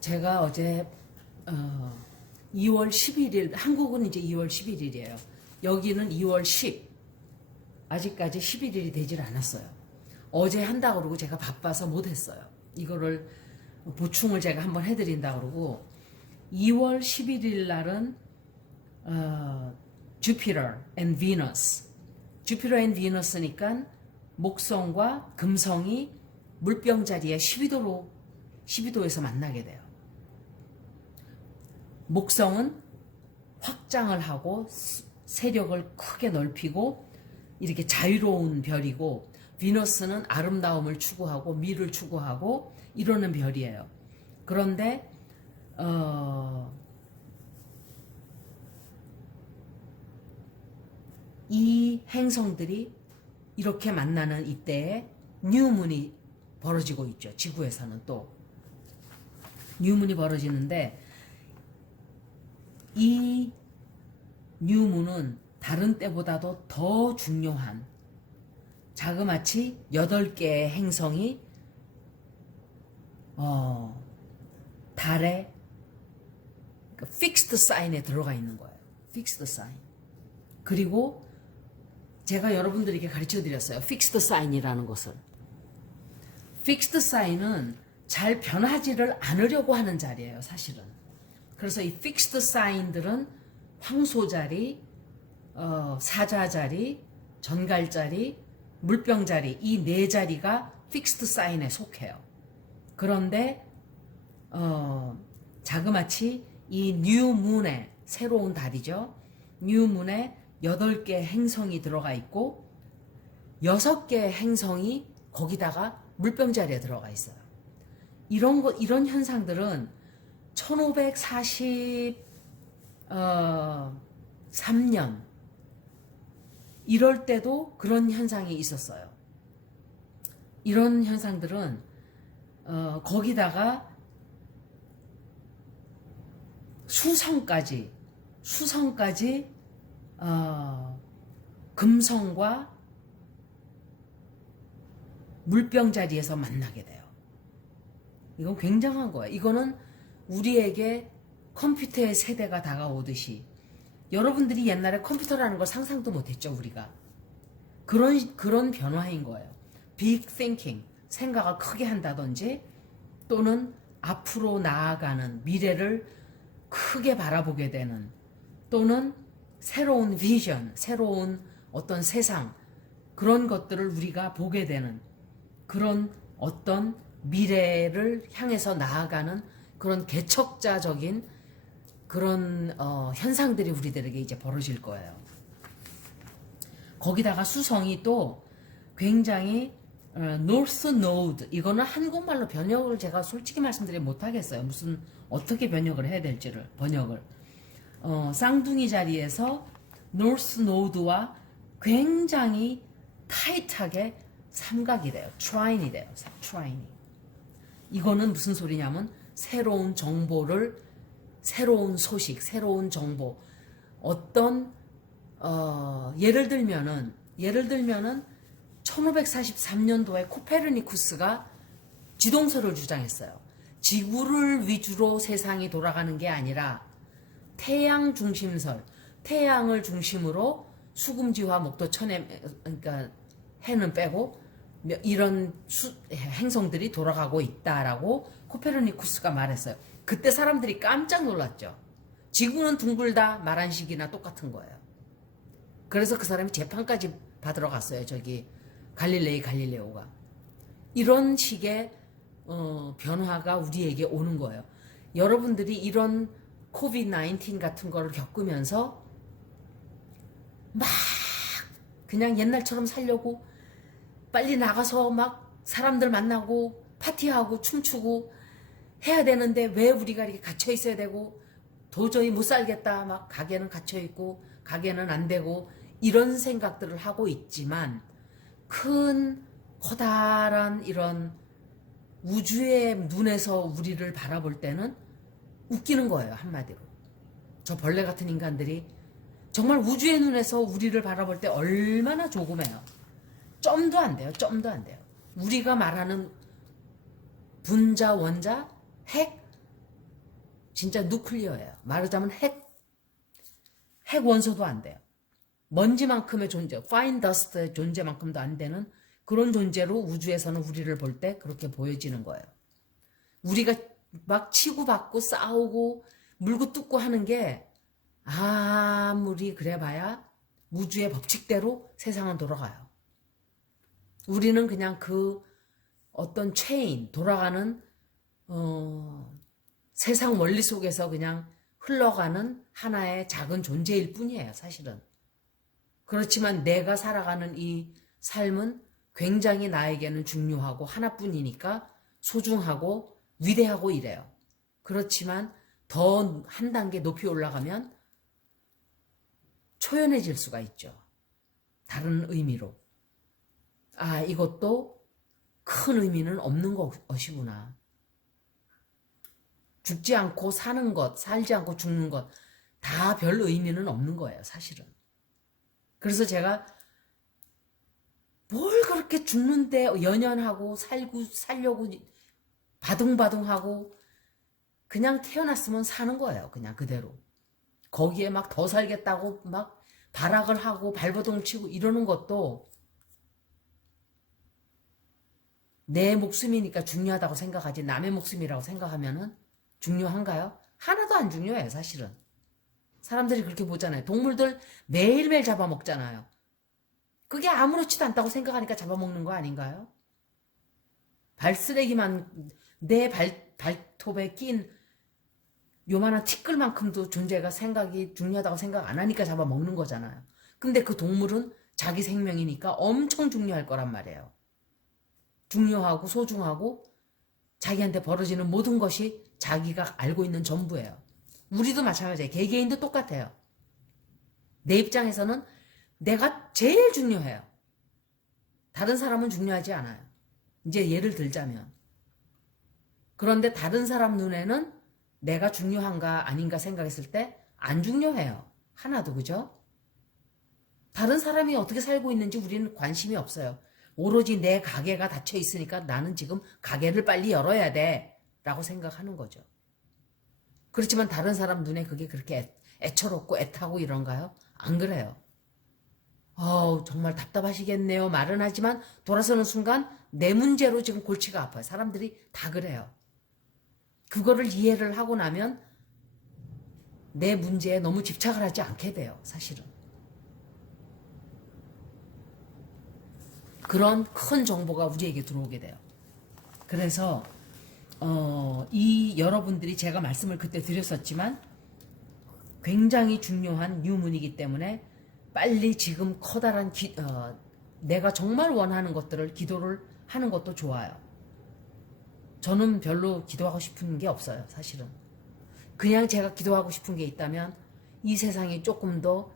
제가 어제 2월 11일, 한국은 이제 2월 11일이에요. 여기는 2월 10. 아직까지 11일이 되질 않았어요. 어제 한다 그러고 제가 바빠서 못했어요. 이거를 보충을 제가 한번 해드린다 그러고 2월 11일 날은 Jupiter and Venus. Jupiter and Venus니까 목성과 금성이 물병 자리에 12도에서 만나게 돼요. 목성은 확장을 하고 세력을 크게 넓히고 이렇게 자유로운 별이고, 비너스는 아름다움을 추구하고 미를 추구하고 이러는 별이에요. 그런데 이 행성들이 이렇게 만나는 이때에 뉴문이 벌어지고 있죠. 지구에서는 또 뉴문이 벌어지는데, 이 뉴문은 다른 때보다도 더 중요한, 자그마치 8개의 행성이 달의 픽스드 사인에 들어가 있는 거예요. 픽스드 사인. 그리고 제가 여러분들에게 가르쳐 드렸어요. 픽스드 사인이라는 것을. 픽스드 사인은 잘 변하지를 않으려고 하는 자리예요, 사실은. 그래서 이 픽스드 사인들은 황소자리, 사자자리, 전갈자리, 물병자리, 이 4자리가 픽스드 사인에 속해요. 그런데 자그마치 이 뉴문에, 새로운 달이죠. 뉴문에 8개 행성이 들어가 있고 6개의 행성이 거기다가 물병자리에 들어가 있어요. 이런 현상들은 1543년 이럴 때도 그런 현상이 있었어요. 이런 현상들은 거기다가 수성까지 금성과 물병 자리에서 만나게 돼요. 이건 굉장한 거예요. 이거는 우리에게 컴퓨터의 세대가 다가오듯이, 여러분들이 옛날에 컴퓨터라는 걸 상상도 못했죠, 우리가. 그런 변화인 거예요. Big thinking, 생각을 크게 한다든지, 또는 앞으로 나아가는 미래를 크게 바라보게 되는, 또는 새로운 비전, 새로운 어떤 세상, 그런 것들을 우리가 보게 되는, 그런 어떤 미래를 향해서 나아가는 그런 개척자적인 그런 현상들이 우리들에게 이제 벌어질 거예요. 거기다가 수성이 또 굉장히 North Node, 이거는 한국말로 번역을 제가 솔직히 말씀드리면 못하겠어요. 어떻게 번역을 해야 될지를, 번역을. 쌍둥이 자리에서 North Node와 굉장히 타이트하게 삼각이 돼요. 트라인이 돼요. 트라인이. 이거는 무슨 소리냐면 새로운 정보를, 새로운 소식, 새로운 정보, 어떤 예를 들면은 1543년도에 코페르니쿠스가 지동설을 주장했어요. 지구를 위주로 세상이 돌아가는 게 아니라 태양 중심설, 태양을 중심으로 수금지와 목토천해, 그러니까 해는 빼고 이런 행성들이 돌아가고 있다라고 코페르니쿠스가 말했어요. 그때 사람들이 깜짝 놀랐죠. 지구는 둥글다 말한 식이나 똑같은 거예요. 그래서 그 사람이 재판까지 받으러 갔어요. 저기 갈릴레오가. 이런 식의 변화가 우리에게 오는 거예요. 여러분들이 이런 코비드-19 같은 거를 겪으면서 막 그냥 옛날처럼 살려고 빨리 나가서 막 사람들 만나고 파티하고 춤추고 해야 되는데, 왜 우리가 이렇게 갇혀 있어야 되고, 도저히 못 살겠다, 막 가게는 갇혀 있고 가게는 안 되고, 이런 생각들을 하고 있지만, 큰 커다란 이런 우주의 눈에서 우리를 바라볼 때는 웃기는 거예요. 한마디로 저 벌레 같은 인간들이 정말 우주의 눈에서 우리를 바라볼 때 얼마나 조그매요. 점도 안 돼요. 점도 안 돼요. 우리가 말하는 분자, 원자, 핵 진짜 누클리어예요. 말하자면 핵 원소도 안 돼요. 먼지만큼의 존재, 파인 더스트의 존재만큼도 안 되는 그런 존재로 우주에서는 우리를 볼 때 그렇게 보여지는 거예요. 우리가 막 치고받고 싸우고 물고 뜯고 하는 게 아무리 그래봐야 우주의 법칙대로 세상은 돌아가요. 우리는 그냥 그 어떤 체인, 돌아가는 세상 원리 속에서 그냥 흘러가는 하나의 작은 존재일 뿐이에요, 사실은. 그렇지만 내가 살아가는 이 삶은 굉장히 나에게는 중요하고 하나뿐이니까 소중하고 위대하고 이래요. 그렇지만 더 한 단계 높이 올라가면 초연해질 수가 있죠. 다른 의미로. 아, 이것도 큰 의미는 없는 것이구나. 죽지 않고 사는 것, 살지 않고 죽는 것, 다 별 의미는 없는 거예요, 사실은. 그래서 제가 뭘 그렇게 죽는데 연연하고 살려고 바둥바둥하고 그냥 태어났으면 사는 거예요, 그냥 그대로. 거기에 막 더 살겠다고 막 발악을 하고 발버둥 치고 이러는 것도 내 목숨이니까 중요하다고 생각하지 남의 목숨이라고 생각하면은 중요한가요? 하나도 안 중요해요, 사실은. 사람들이 그렇게 보잖아요. 동물들 매일매일 잡아먹잖아요. 그게 아무렇지도 않다고 생각하니까 잡아먹는 거 아닌가요? 발쓰레기만 내 발톱에 낀 요만한 티끌만큼도 존재가 생각이 중요하다고 생각 안 하니까 잡아먹는 거잖아요. 근데 그 동물은 자기 생명이니까 엄청 중요할 거란 말이에요. 중요하고 소중하고 자기한테 벌어지는 모든 것이 자기가 알고 있는 전부예요. 우리도 마찬가지예요. 개개인도 똑같아요. 내 입장에서는 내가 제일 중요해요. 다른 사람은 중요하지 않아요. 이제 예를 들자면. 그런데 다른 사람 눈에는 내가 중요한가 아닌가 생각했을 때 안 중요해요. 하나도, 그죠? 다른 사람이 어떻게 살고 있는지 우리는 관심이 없어요. 오로지 내 가게가 닫혀 있으니까 나는 지금 가게를 빨리 열어야 돼 라고 생각하는 거죠. 그렇지만 다른 사람 눈에 그게 그렇게 애처롭고 애타고 이런가요? 안 그래요. 정말 답답하시겠네요 말은 하지만 돌아서는 순간 내 문제로 지금 골치가 아파요. 사람들이 다 그래요. 그거를 이해를 하고 나면 내 문제에 너무 집착을 하지 않게 돼요, 사실은. 그런 큰 정보가 우리에게 들어오게 돼요. 그래서 이 여러분들이 제가 말씀을 그때 드렸었지만 굉장히 중요한 유문이기 때문에 빨리 지금 커다란 내가 정말 원하는 것들을 기도를 하는 것도 좋아요. 저는 별로 기도하고 싶은 게 없어요, 사실은. 그냥 제가 기도하고 싶은 게 있다면 이 세상이 조금 더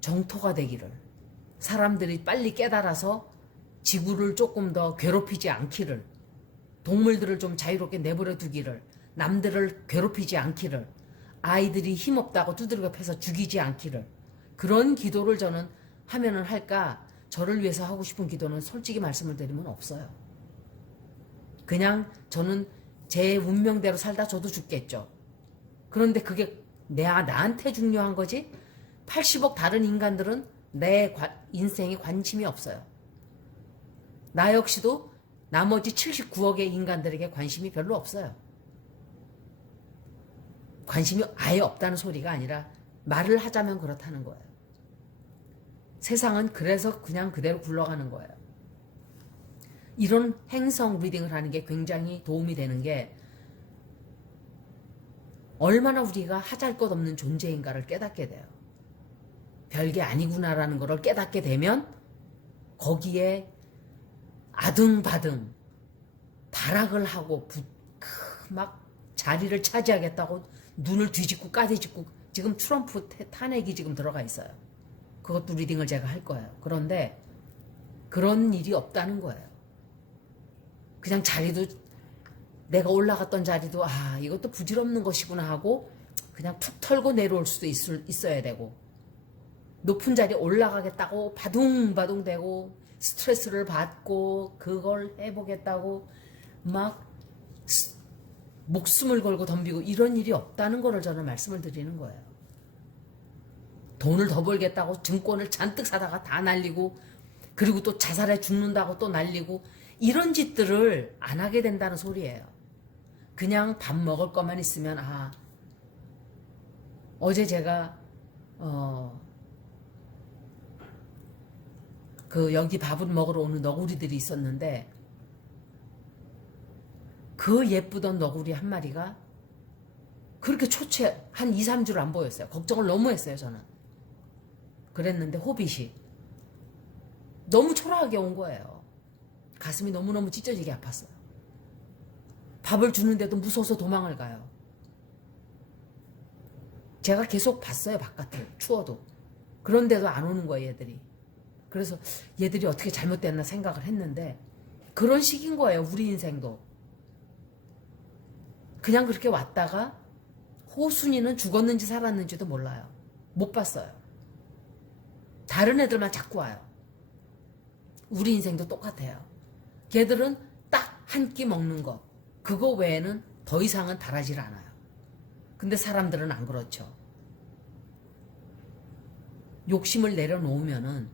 정토가 되기를, 사람들이 빨리 깨달아서 지구를 조금 더 괴롭히지 않기를, 동물들을 좀 자유롭게 내버려 두기를, 남들을 괴롭히지 않기를, 아이들이 힘없다고 두들겨 패서 죽이지 않기를, 그런 기도를 저는 하면은 할까. 저를 위해서 하고 싶은 기도는 솔직히 말씀을 드리면 없어요. 그냥 저는 제 운명대로 살다 저도 죽겠죠. 그런데 그게 나한테 중요한 거지 80억 다른 인간들은 내 인생에 관심이 없어요. 나 역시도 나머지 79억의 인간들에게 관심이 별로 없어요. 관심이 아예 없다는 소리가 아니라 말을 하자면 그렇다는 거예요. 세상은 그래서 그냥 그대로 굴러가는 거예요. 이런 행성 리딩을 하는 게 굉장히 도움이 되는 게 얼마나 우리가 하잘것없는 존재인가를 깨닫게 돼요. 별게 아니구나라는 것을 깨닫게 되면 거기에 아등바등 발악을 하고 막 자리를 차지하겠다고 눈을 뒤집고 까뒤집고 지금 트럼프 탄핵이 지금 들어가 있어요. 그것도 리딩을 제가 할 거예요. 그런데 그런 일이 없다는 거예요. 그냥 자리도 내가 올라갔던 자리도 이것도 부질없는 것이구나 하고 그냥 툭 털고 내려올 수도 있어야 되고, 높은 자리에 올라가겠다고 바둥바둥 대고 스트레스를 받고 그걸 해보겠다고 막 목숨을 걸고 덤비고 이런 일이 없다는 거를 저는 말씀을 드리는 거예요. 돈을 더 벌겠다고 증권을 잔뜩 사다가 다 날리고 그리고 또 자살해 죽는다고 또 날리고 이런 짓들을 안 하게 된다는 소리예요. 그냥 밥 먹을 것만 있으면 어제 제가 여기 밥을 먹으러 오는 너구리들이 있었는데 그 예쁘던 너구리 한 마리가 그렇게 초췌 한 2, 3주를 안 보였어요. 걱정을 너무 했어요, 저는. 그랬는데 호빗이 너무 초라하게 온 거예요. 가슴이 너무너무 찢어지게 아팠어요. 밥을 주는데도 무서워서 도망을 가요. 제가 계속 봤어요, 바깥을. 추워도. 그런데도 안 오는 거예요, 얘들이. 그래서 얘들이 어떻게 잘못됐나 생각을 했는데 그런 식인 거예요, 우리 인생도. 그냥 그렇게 왔다가 호순이는 죽었는지 살았는지도 몰라요. 못 봤어요. 다른 애들만 자꾸 와요. 우리 인생도 똑같아요. 걔들은 딱 한 끼 먹는 것. 그거 외에는 더 이상은 바라질 않아요. 근데 사람들은 안 그렇죠. 욕심을 내려놓으면은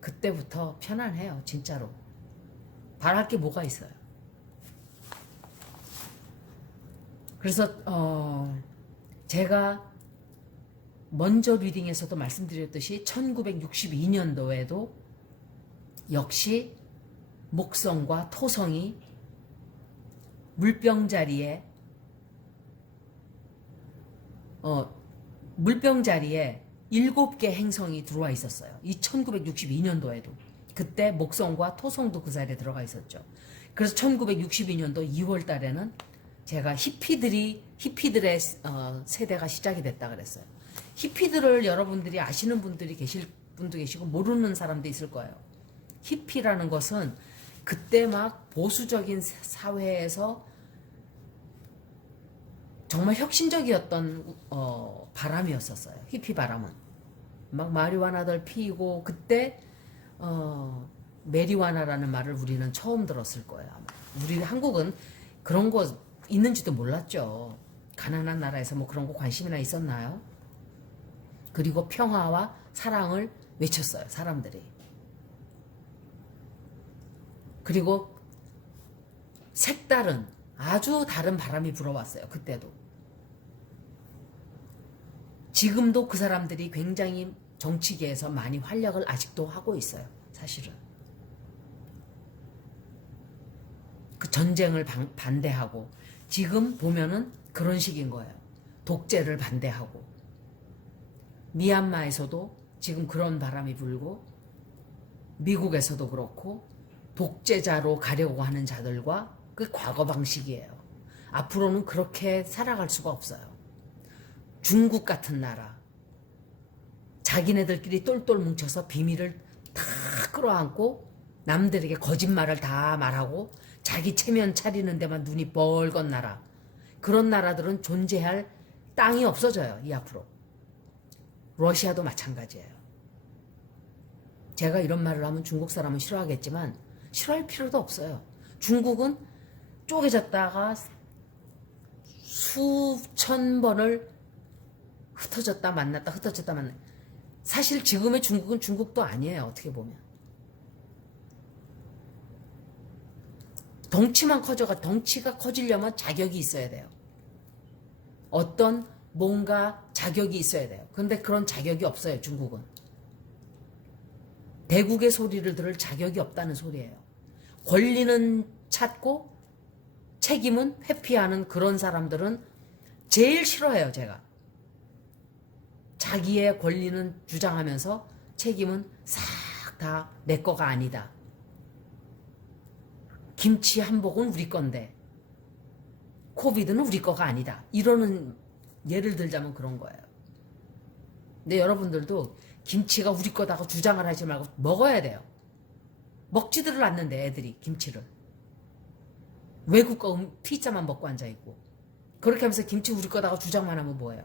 그때부터 편안해요. 진짜로. 바랄 게 뭐가 있어요. 그래서 제가 먼저 리딩에서도 말씀드렸듯이 1962년도에도 역시 목성과 토성이 물병자리에 물병자리에 7개 행성이 들어와 있었어요. 이 1962년도에도. 그때 목성과 토성도 그 자리에 들어가 있었죠. 그래서 1962년도 2월 달에는 제가 히피들의 세대가 시작이 됐다 그랬어요. 히피들을 여러분들이 아시는 분들이 계실 분도 계시고 모르는 사람도 있을 거예요. 히피라는 것은 그때 막 보수적인 사회에서 정말 혁신적이었던 바람이었었어요. 히피 바람은. 막 마리화나들 피고 그때 메리화나라는 말을 우리는 처음 들었을 거예요. 아마. 우리 한국은 그런 거 있는지도 몰랐죠. 가난한 나라에서 뭐 그런 거 관심이나 있었나요? 그리고 평화와 사랑을 외쳤어요. 사람들이. 그리고 색다른 아주 다른 바람이 불어왔어요. 그때도. 지금도 그 사람들이 굉장히 정치계에서 많이 활약을 아직도 하고 있어요. 사실은. 그 전쟁을 반대하고 지금 보면은 그런 식인 거예요. 독재를 반대하고 미얀마에서도 지금 그런 바람이 불고 미국에서도 그렇고 독재자로 가려고 하는 자들과 그 과거 방식이에요. 앞으로는 그렇게 살아갈 수가 없어요. 중국 같은 나라 자기네들끼리 똘똘 뭉쳐서 비밀을 다 끌어안고 남들에게 거짓말을 다 말하고 자기 체면 차리는 데만 눈이 벌건 나라. 그런 나라들은 존재할 땅이 없어져요. 이 앞으로. 러시아도 마찬가지예요. 제가 이런 말을 하면 중국 사람은 싫어하겠지만 싫어할 필요도 없어요. 중국은 쪼개졌다가 수천 번을 흩어졌다 만났다 흩어졌다 만났다. 사실 지금의 중국은 중국도 아니에요. 어떻게 보면. 덩치가 커지려면 자격이 있어야 돼요. 어떤 뭔가 자격이 있어야 돼요. 그런데 그런 자격이 없어요. 중국은. 대국의 소리를 들을 자격이 없다는 소리예요. 권리는 찾고 책임은 회피하는 그런 사람들은 제일 싫어해요. 제가. 자기의 권리는 주장하면서 책임은 싹 다 내 거가 아니다. 김치 한복은 우리 건데 코비드는 우리 거가 아니다. 이러는 예를 들자면 그런 거예요. 근데 여러분들도 김치가 우리 거다고 주장을 하지 말고 먹어야 돼요. 먹지들을 않는데 애들이 김치를. 외국 거 피자만 먹고 앉아있고. 그렇게 하면서 김치 우리 거다고 주장만 하면 뭐예요?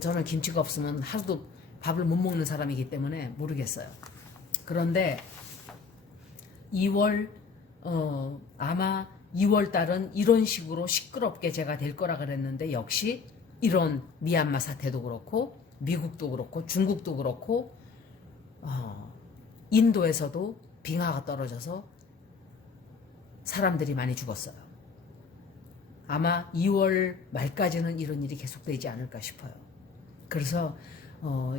저는 김치가 없으면 하루도 밥을 못 먹는 사람이기 때문에 모르겠어요. 그런데 2월 아마 2월 달은 이런 식으로 시끄럽게 제가 될 거라 그랬는데 역시 이런 미얀마 사태도 그렇고 미국도 그렇고 중국도 그렇고 인도에서도 빙하가 떨어져서 사람들이 많이 죽었어요. 아마 2월 말까지는 이런 일이 계속되지 않을까 싶어요. 그래서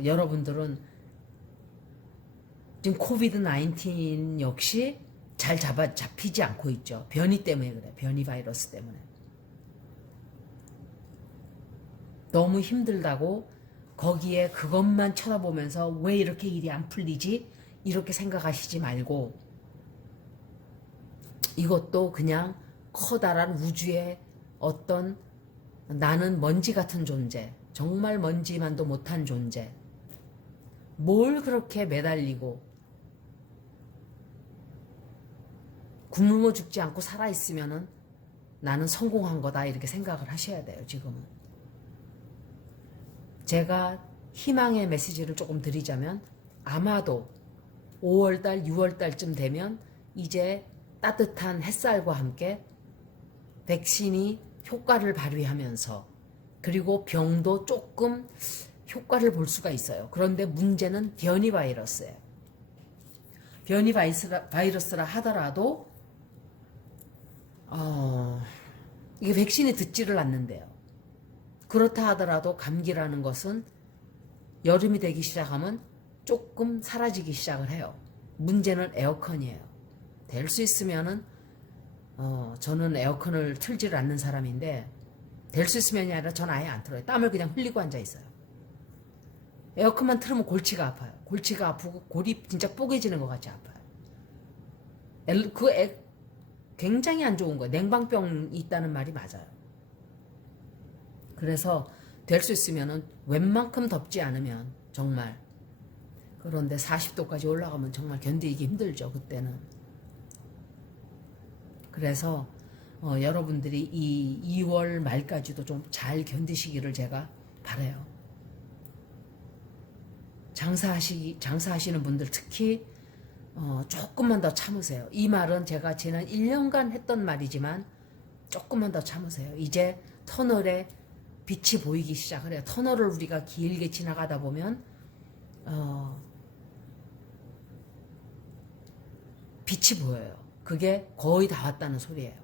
여러분들은 지금 코비드 19 역시 잘 잡히지 않고 있죠. 변이 때문에 그래. 변이 바이러스 때문에. 너무 힘들다고 거기에 그것만 쳐다보면서 왜 이렇게 일이 안 풀리지? 이렇게 생각하시지 말고 이것도 그냥 커다란 우주의 어떤 나는 먼지 같은 존재, 정말 먼지만도 못한 존재. 뭘 그렇게 매달리고 굶어 죽지 않고 살아있으면은 나는 성공한 거다 이렇게 생각을 하셔야 돼요. 지금은. 제가 희망의 메시지를 조금 드리자면 아마도 5월달, 6월달쯤 되면 이제 따뜻한 햇살과 함께 백신이 효과를 발휘하면서 그리고 병도 조금 효과를 볼 수가 있어요. 그런데 문제는 변이 바이러스예요. 변이 바이러스라 하더라도 이게 백신이 듣지를 않는데요. 그렇다 하더라도 감기라는 것은 여름이 되기 시작하면 조금 사라지기 시작을 해요. 문제는 에어컨이에요. 될 수 있으면은 저는 에어컨을 틀지를 않는 사람인데 될 수 있으면이 아니라 전 아예 안 틀어요. 땀을 그냥 흘리고 앉아 있어요. 에어컨만 틀으면 골치가 아파요. 골치가 아프고 골이 진짜 뽀개지는 것 같이 아파요. 굉장히 안 좋은 거예요. 냉방병이 있다는 말이 맞아요. 그래서 될 수 있으면은 웬만큼 덥지 않으면 정말 그런데 40도까지 올라가면 정말 견디기 힘들죠. 그때는. 그래서 여러분들이 이 2월 말까지도 좀 잘 견디시기를 제가 바라요. 장사하시는 분들 특히 조금만 더 참으세요. 이 말은 제가 지난 1년간 했던 말이지만 조금만 더 참으세요. 이제 터널에 빛이 보이기 시작을 해요. 터널을 우리가 길게 지나가다 보면 빛이 보여요. 그게 거의 다 왔다는 소리예요.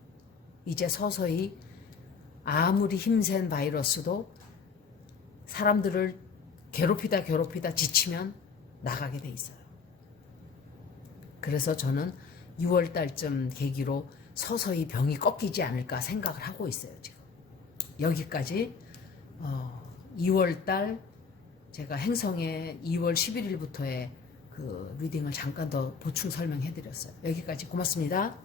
이제 서서히 아무리 힘센 바이러스도 사람들을 괴롭히다 지치면 나가게 돼 있어요. 그래서 저는 6월 달쯤 계기로 서서히 병이 꺾이지 않을까 생각을 하고 있어요. 지금 여기까지 2월 달 제가 행성의 2월 11일부터의 그 리딩을 잠깐 더 보충 설명해 드렸어요. 여기까지 고맙습니다.